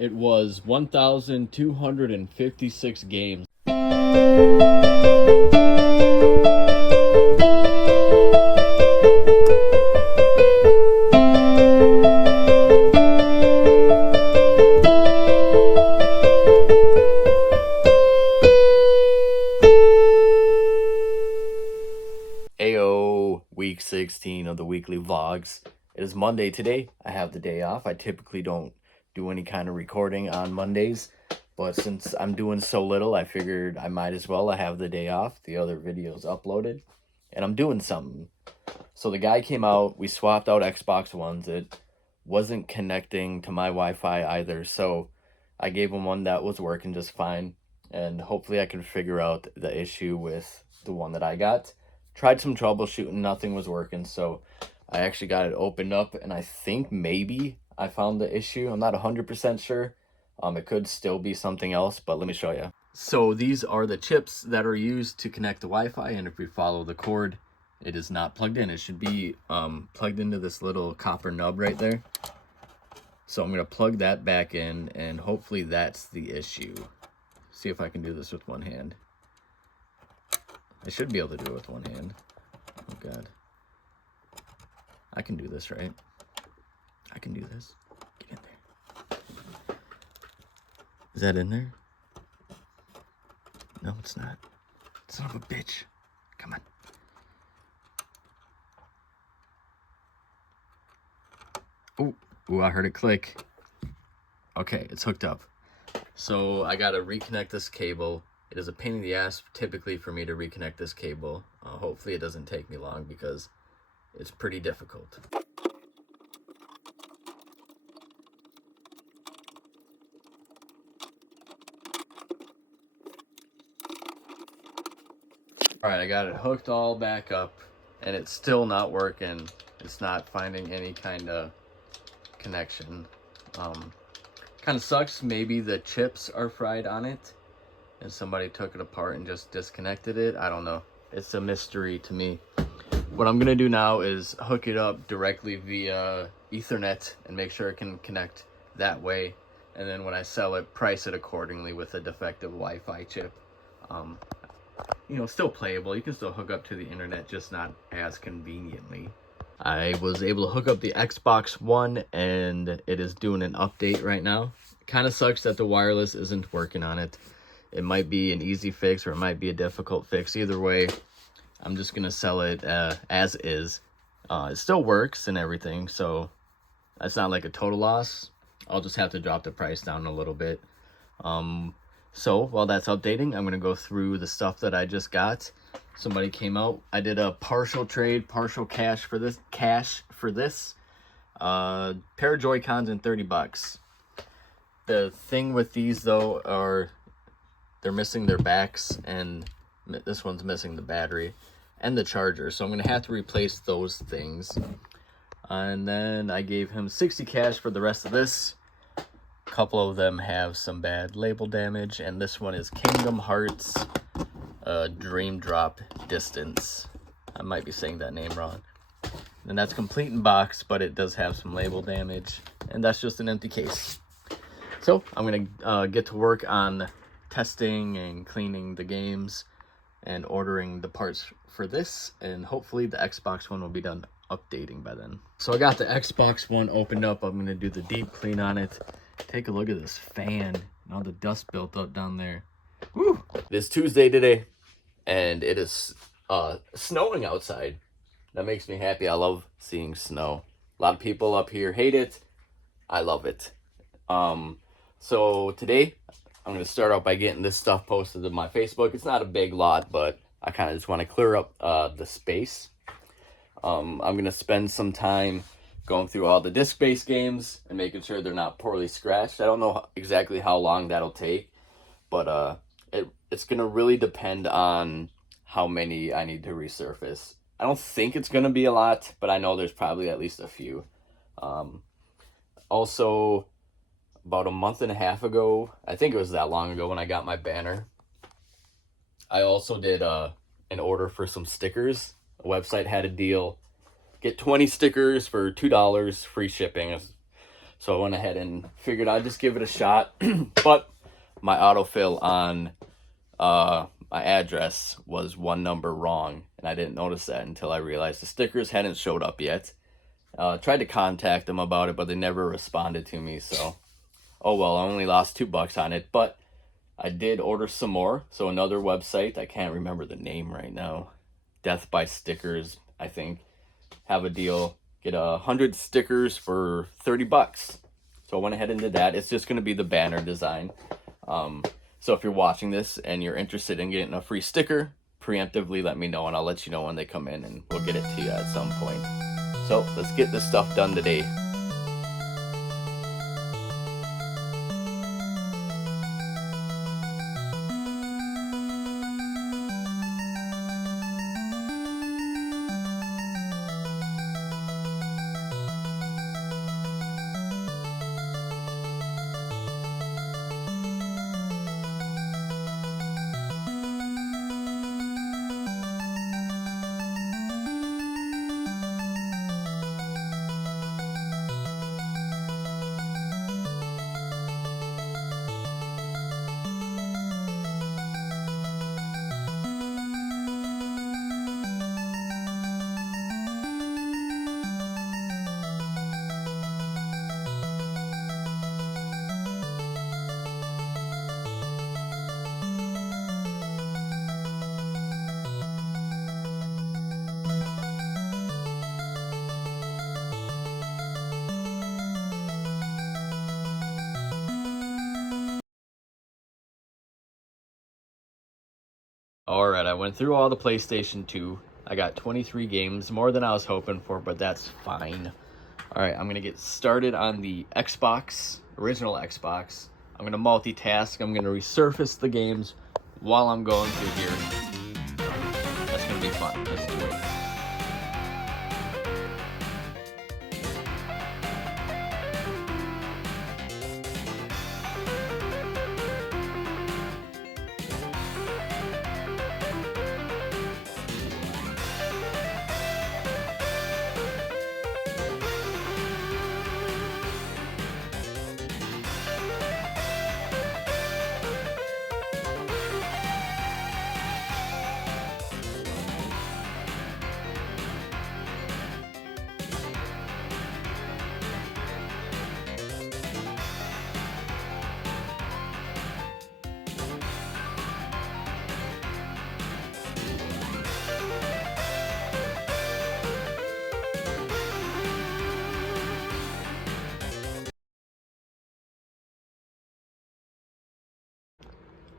It was 1,256 games. Ayo, week 16 of the weekly vlogs. It is Monday today. I have the day off. I typically don't do any kind of recording on Mondays, but since I'm doing so little, I figured I might as well. I have the day off. The other video's uploaded, and I'm doing something. So the guy came out. We swapped out Xbox Ones. It wasn't connecting to my Wi-Fi either, so I gave him one that was working just fine, and hopefully I can figure out the issue with the one that I got. Tried some troubleshooting, nothing was working, so I actually got it opened up, and I think maybe I found the issue. I'm not 100% sure. It could still be something else, but let me show you. So these are the chips that are used to connect the Wi-Fi, and if we follow the cord, it is not plugged in. It should be plugged into this little copper nub right there. So I'm going to plug that back in, and hopefully that's the issue. See if I can do this with one hand. I should be able to do it with one hand. Oh God. I can do this, right? I can do this. Get in there. Is that in there? No, it's not. Son of a bitch. Come on. Ooh, I heard it click. Okay, it's hooked up. So I gotta reconnect this cable. It is a pain in the ass typically for me to reconnect this cable. Hopefully it doesn't take me long because it's pretty difficult. Alright, I got it hooked all back up, and it's still not working. It's not finding any kind of connection. Kind of sucks. Maybe the chips are fried on it and somebody took it apart and just disconnected it. I don't know. It's a mystery to me. What I'm gonna do now is hook it up directly via Ethernet and make sure it can connect that way, and then when I sell it, price it accordingly with a defective Wi-Fi chip. You know, still playable. You can still hook up to the internet, just not as conveniently. I was able to hook up the Xbox One, and it is doing an update right now. Kind of sucks that the wireless isn't working on it. It might be an easy fix, or it might be a difficult fix. Either way, I'm just gonna sell it as is. It still works and everything, so that's not like a total loss. I'll just have to drop the price down a little bit. So while that's updating, I'm gonna go through the stuff that I just got. Somebody came out. I did a partial trade, partial cash for this. Pair of Joy-Cons and $30. The thing with these though are they're missing their backs, and this one's missing the battery and the charger, so I'm gonna have to replace those things. And then I gave him 60 cash for the rest of this. A couple of them have some bad label damage, and this one is Kingdom Hearts Dream Drop Distance. I might be saying that name wrong. And that's complete in box, but it does have some label damage, and that's just an empty case. So I'm gonna get to work on testing and cleaning the games and ordering the parts for this, and hopefully the Xbox One will be done updating by then. So I got the Xbox One opened up. I'm gonna do the deep clean on it. Take a look at this fan and all the dust built up down there. Woo! It is Tuesday today, and it is snowing outside. That makes me happy. I love seeing snow. A lot of people up here hate it. I love it. So today I'm going to start out by getting this stuff posted to my Facebook. It's not a big lot, but I kind of just want to clear up the space. I'm going to spend some time going through all the disc-based games and making sure they're not poorly scratched. I don't know exactly how long that'll take, but it's going to really depend on how many I need to resurface. I don't think it's going to be a lot, but I know there's probably at least a few. Also, about a month and a half ago, I think it was that long ago when I got my banner, I also did an order for some stickers. A website had a deal. Get 20 stickers for $2, free shipping. So I went ahead and figured I'd just give it a shot. But my autofill on my address was one number wrong, and I didn't notice that until I realized the stickers hadn't showed up yet. Tried to contact them about it, but they never responded to me. So, oh well, I only lost $2 on it, but I did order some more. So another website, I can't remember the name right now. Death by Stickers, I think, have a deal. Get 100 stickers for $30. So I went ahead and did that. It's just going to be the banner design. So if you're watching this and you're interested in getting a free sticker, preemptively let me know, and I'll let you know when they come in, and we'll get it to you at some point. So let's get this stuff done today. Alright, I went through all the PlayStation 2. I got 23 games, more than I was hoping for, but that's fine. Alright, I'm going to get started on the Xbox, original Xbox. I'm going to multitask. I'm going to resurface the games while I'm going through here. That's going to be fun. Let's do it.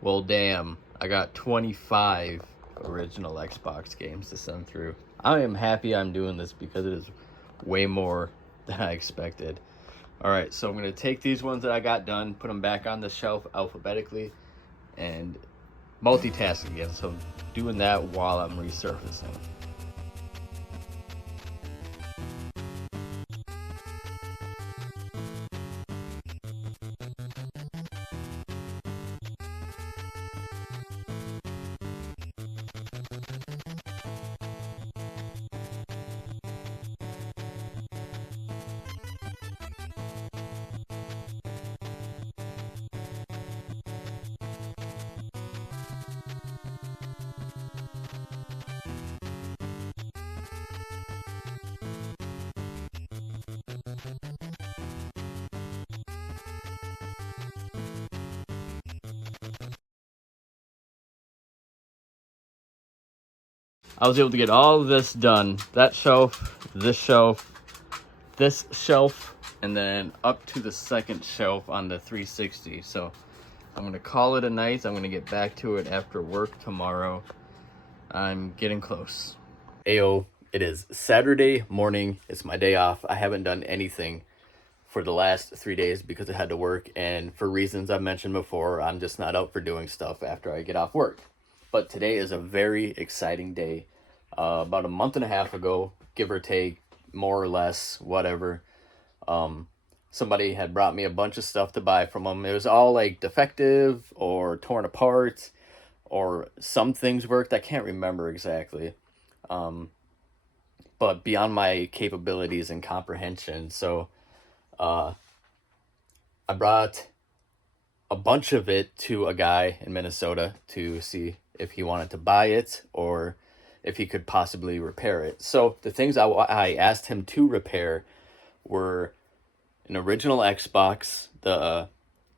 Well, damn, I got 25 original Xbox games to send through. I am happy I'm doing this because it is way more than I expected. Alright, so I'm going to take these ones that I got done, put them back on the shelf alphabetically, and multitask again. So doing that while I'm resurfacing. I was able to get all of this done. That shelf, this shelf, and then up to the second shelf on the 360. So I'm going to call it a night. I'm going to get back to it after work tomorrow. I'm getting close. Ayo, it is Saturday morning. It's my day off. I haven't done anything for the last 3 days because I had to work. And for reasons I've mentioned before, I'm just not up for doing stuff after I get off work. But today is a very exciting day. About a month and a half ago, give or take, more or less, whatever, somebody had brought me a bunch of stuff to buy from them. It was all like defective or torn apart, or some things worked. I can't remember exactly, but beyond my capabilities and comprehension. So I brought a bunch of it to a guy in Minnesota to see if he wanted to buy it or if he could possibly repair it. So the things I asked him to repair were an original Xbox, the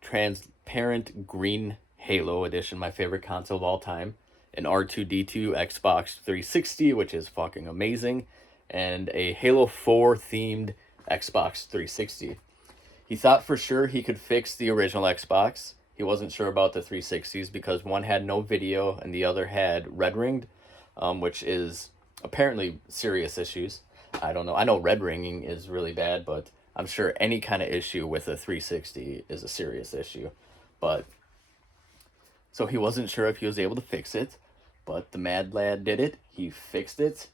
transparent green Halo edition, my favorite console of all time, an R2D2 Xbox 360, which is fucking amazing, and a Halo 4 themed Xbox 360. He thought for sure he could fix the original Xbox. He wasn't sure about the 360s because one had no video and the other had red ringed, which is apparently serious issues. I don't know. I know red ringing is really bad, but I'm sure any kind of issue with a 360 is a serious issue. But so he wasn't sure if he was able to fix it, but the mad lad did it. He fixed it.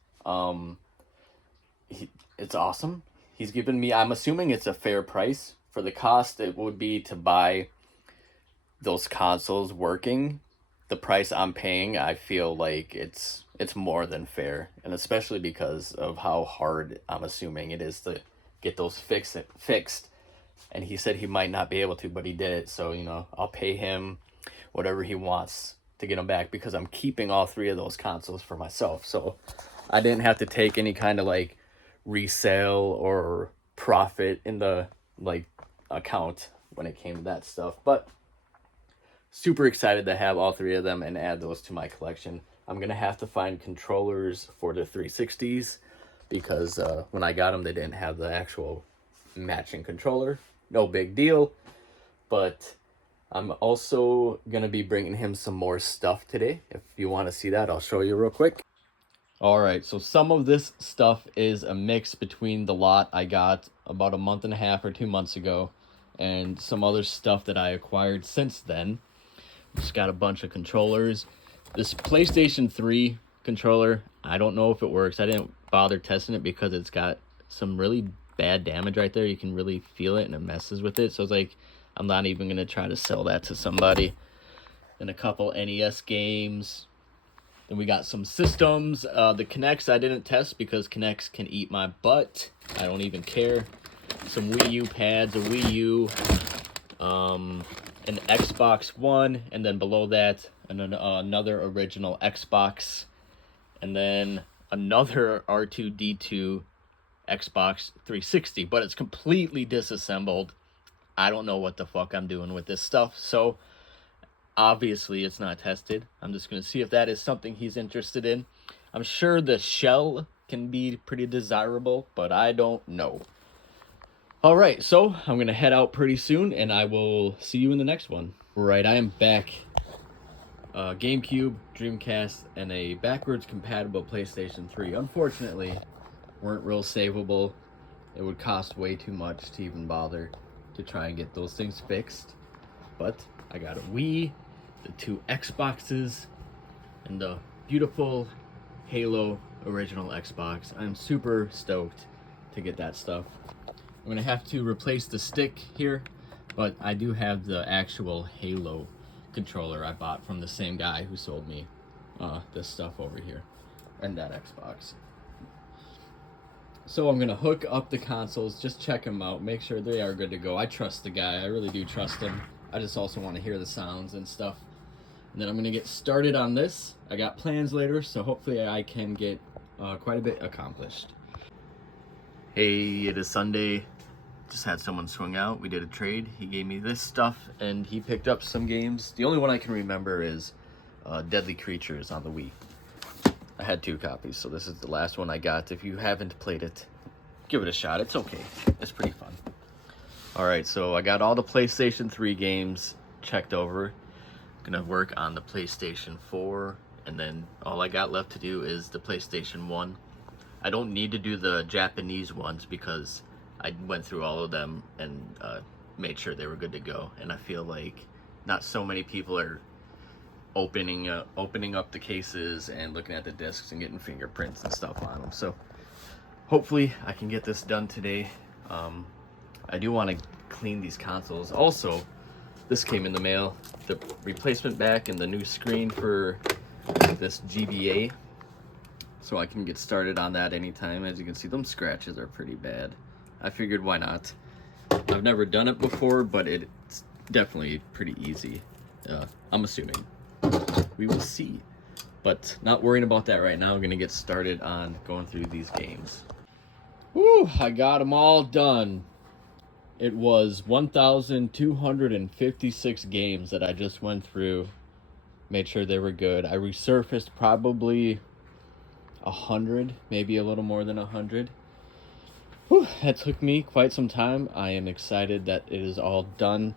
It's awesome. He's given me, I'm assuming it's a fair price for the cost it would be to buy those consoles working. The price I'm paying, I feel like it's more than fair, and especially because of how hard I'm assuming it is to get those fixed. And he said he might not be able to, but he did it. So, you know, I'll pay him whatever he wants to get them back because I'm keeping all three of those consoles for myself. So I didn't have to take any kind of like resale or profit in the like account when it came to that stuff. But super excited to have all three of them and add those to my collection. I'm gonna have to find controllers for the 360s because when I got them they didn't have the actual matching controller. No big deal, but I'm also gonna be bringing him some more stuff today. If you want to see that, I'll show you real quick. All right, so some of this stuff is a mix between the lot I got about a month and a half or 2 months ago and some other stuff that I acquired since then. Just got a bunch of controllers. This PlayStation 3 controller, I don't know if it works. I didn't bother testing it because it's got some really bad damage right there. You can really feel it and it messes with it. So it's like, I'm not even going to try to sell that to somebody. Then a couple NES games. Then we got some systems. The Kinects I didn't test because Kinects can eat my butt. I don't even care. Some Wii U pads, a Wii U, an Xbox One, and then below that, another original Xbox, and then another R2D2 Xbox 360, but it's completely disassembled. I don't know what the fuck I'm doing with this stuff, so obviously it's not tested. I'm just going to see if that is something he's interested in. I'm sure the shell can be pretty desirable, but I don't know. All right, so I'm going to head out pretty soon, and I will see you in the next one. Right, I am back. GameCube, Dreamcast, and a backwards compatible PlayStation 3. Unfortunately, weren't real savable. It would cost way too much to even bother to try and get those things fixed. But I got a Wii, the 2 Xboxes, and the beautiful Halo original Xbox. I'm super stoked to get that stuff. I'm gonna have to replace the stick here, but I do have the actual Halo controller I bought from the same guy who sold me this stuff over here and that Xbox. So I'm gonna hook up the consoles, just check them out, make sure they are good to go. I trust the guy, I really do trust him. I just also want to hear the sounds and stuff. And then I'm gonna get started on this. I got plans later, so hopefully I can get quite a bit accomplished. Hey, it is Sunday. Just had someone swing out. We did a trade. He gave me this stuff, and he picked up some games. The only one I can remember is Deadly Creatures on the Wii. I had 2 copies, so this is the last one I got. If you haven't played it, give it a shot. It's okay. It's pretty fun. All right, so I got all the PlayStation 3 games checked over. Gonna work on the PlayStation 4, and then all I got left to do is the PlayStation 1. I don't need to do the Japanese ones because I went through all of them and made sure they were good to go. And I feel like not so many people are opening up the cases and looking at the discs and getting fingerprints and stuff on them. So hopefully I can get this done today. I do want to clean these consoles. Also, this came in the mail, the replacement back and the new screen for this GBA. So I can get started on that anytime. As you can see, them scratches are pretty bad. I figured why not. I've never done it before, but it's definitely pretty easy. I'm assuming. We will see. But not worrying about that right now. I'm going to get started on going through these games. Woo! I got them all done. It was 1,256 games that I just went through. Made sure they were good. I resurfaced probably 100, maybe a little more than 100. Whew, that took me quite some time. I am excited that it is all done.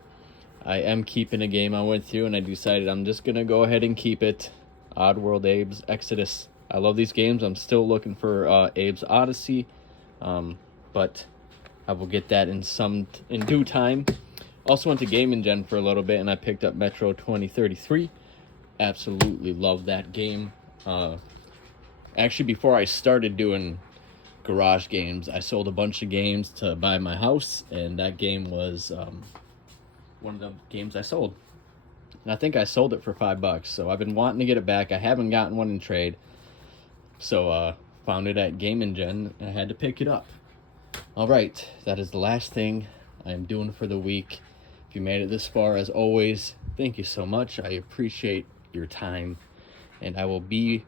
I am keeping a game I went through, and I decided I'm just going to go ahead and keep it. Oddworld Abe's Exodus. I love these games. I'm still looking for Abe's Odyssey, but I will get that in due time. Also went to Game Gen for a little bit, and I picked up Metro 2033. Absolutely love that game. Actually, before I started doing garage games, I sold a bunch of games to buy my house, and that game was one of the games I sold. And I think I sold it for $5, so I've been wanting to get it back. I haven't gotten one in trade, so found it at Game Gen, and I had to pick it up. All right, that is the last thing I'm doing for the week. If you made it this far, as always, thank you so much. I appreciate your time, and I will be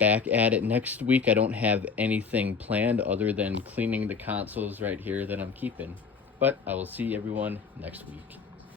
back at it next week. I don't have anything planned other than cleaning the consoles right here that I'm keeping, but I will see everyone next week.